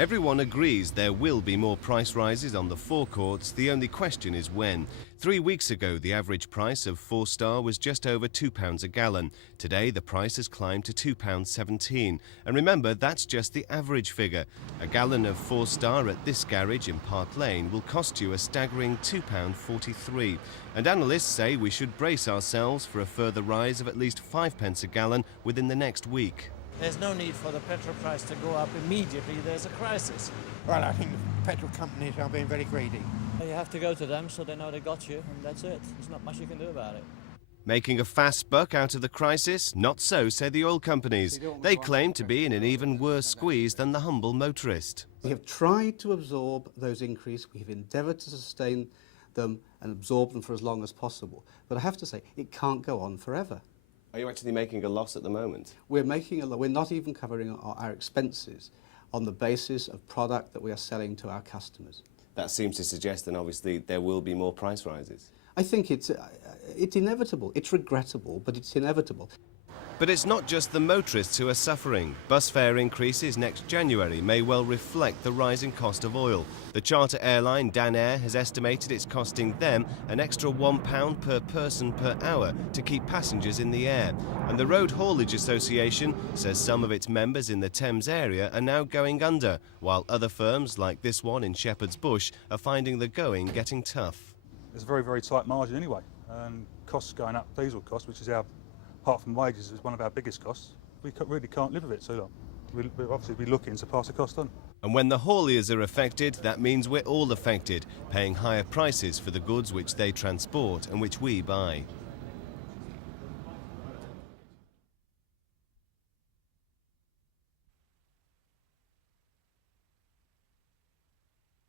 Everyone agrees there will be more price rises on the forecourts. The only question is when. 3 weeks ago, the average price of 4-star was just over £2 a gallon. Today, the price has climbed to £2.17. And remember, that's just the average figure. A gallon of 4-star at this garage in Park Lane will cost you a staggering £2.43. And analysts say we should brace ourselves for a further rise of at least 5 pence a gallon within the next week. There's no need for the petrol price to go up immediately. There's a crisis. Well, I think the petrol companies are being very greedy. You have to go to them so they know they got you, and that's it. There's not much you can do about it. Making a fast buck out of the crisis? Not so, say the oil companies. They claim to be in an even worse squeeze than the humble motorist. We have tried to absorb those increases. We have endeavoured to sustain them and absorb them for as long as possible. But I have to say, it can't go on forever. Are you actually making a loss at the moment? We're not even covering our expenses on the basis of product that we are selling to our customers. That seems to suggest then obviously there will be more price rises. I think it's inevitable. It's regrettable, but it's inevitable. But it's not just the motorists who are suffering. Bus fare increases next January may well reflect the rising cost of oil. The charter airline Dan Air has estimated it's costing them an extra £1 per person per hour to keep passengers in the air. And the Road Haulage Association says some of its members in the Thames area are now going under, while other firms like this one in Shepherd's Bush are finding the going getting tough. There's a very, very tight margin anyway, and costs going up, diesel costs, which is apart from wages, is one of our biggest costs. We really can't live with it so long. We'll obviously be looking to pass the cost on. And when the hauliers are affected, that means we're all affected, paying higher prices for the goods which they transport and which we buy.